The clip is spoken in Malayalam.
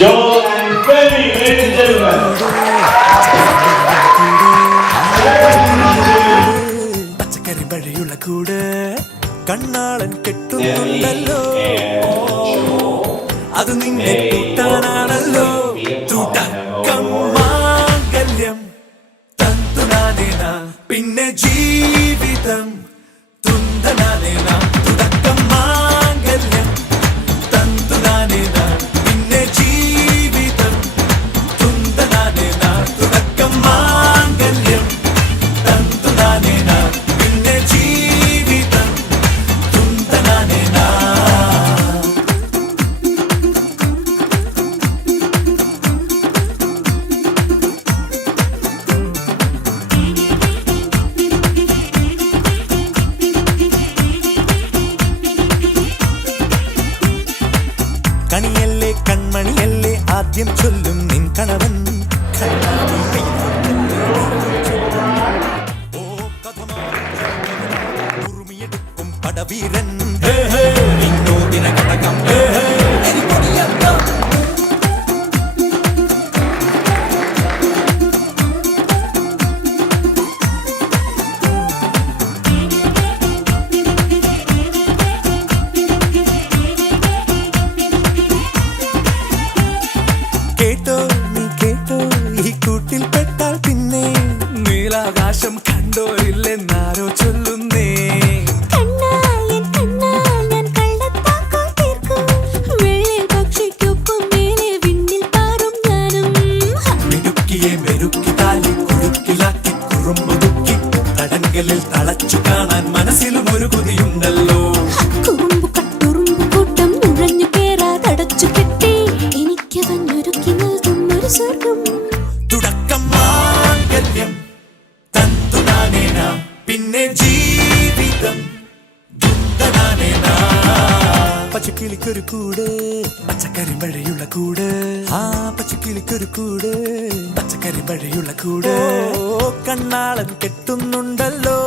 Joel and Femi, ladies and gentlemen. പച്ചക്കറി വഴിയുള്ള കൂട് കണ്ണാളൻ കെട്ടുന്നുണ്ടല്ലോ, അത് നിന്നെ കൂട്ടാനാണല്ലോ. തുടക്കം മാംഗല്യം തന്തുനാനേന, പിന്നെ ജീവിതം തുന്തനാനേന. തുടക്കം മാംഗല്യം തന്തുനാനേന, പിന്നെ ജീവിതം തുന്തനാനേന. തുടക്കം മാംഗല്യം തന്തുനാനേന, പിന്നെ ജീവിതം തുന്തനാനേന. കണിയല്ലേ കൺമണിയല്ലേ ആദ്യം ചൊല്ലും നിൻ കണവൻ. ഉറുമിയെടുക്കും പടവീരൻ വിനോദിന ഘടകം. കേട്ടോ നീ കേട്ടോ, ഈ കൂട്ടിൽ പെട്ടാൽ പിന്നെ നീലാകാശം കണ്ടോരില്ലെന്നാരോ ചൊല്ലുന്നേ. മിടുക്കിയെ മെരുക്കി താലി കുടുക്കിലാക്കി കുറുമ്പുതുക്കി തടങ്കലിൽ തളച്ചു കാണാൻ മനസ്സിലും ഒരു കൊതിയുണ്ടല്ലോ. തുടക്കം മാംഗല്യം തന്തുനാനേന, പിന്നെ ജീവിതം തുന്തനാനേന. പച്ചക്കിളിക്കൊരു കൂട് പച്ചക്കറി വഴിയുള്ള കൂട്, ആ പച്ചക്കിളിക്കൊരു കൂട് പച്ചക്കറി വഴിയുള്ള കൂട്. കണ്ണാളൻ കെട്ടുന്നുണ്ടല്ലോ,